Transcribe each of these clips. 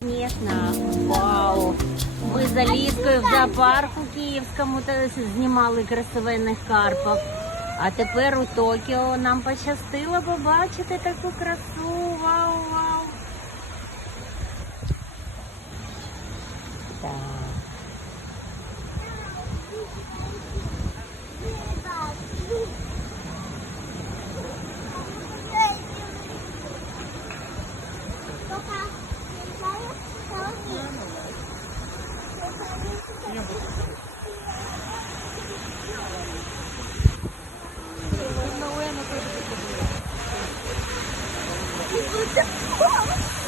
Звісно, вау! Ми за літкою в зоопарку київському знімали красивенних карпів. А тепер у Токіо нам пощастило побачити таку красу. Вау, вау!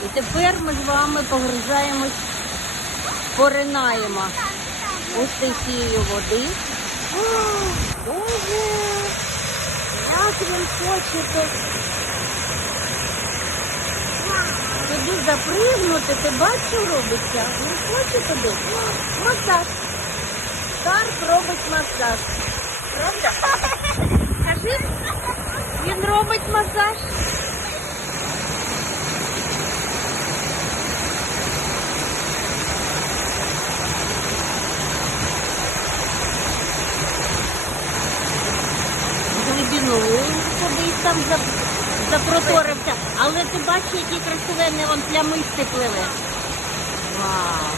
І тепер ми з вами погружаємось, поринаємо у стихію води. Боже, як він хоче тут. Туди запригнути, ти бачиш, що робиться? Він хоче туди. Масаж. Карп робить масаж. Правда? Скажи, він робить масаж. Глибиною кудись там за- запроторився. Але ти бачиш, які красивенні вон плямисти пливе. Вау!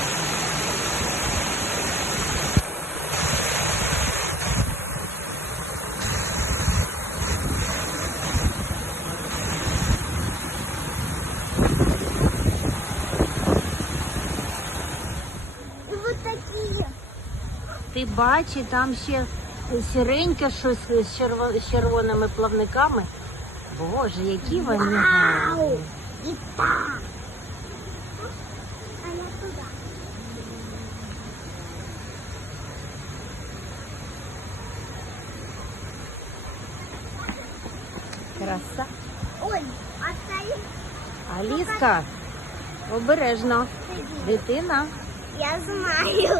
Ти бачиш, там ще сіреньке щось з черво- з червоними плавниками. Боже, які вони гарні. И так. Туда. Краса. Ой, а Аліска, обережно. Дитина. Я знаю.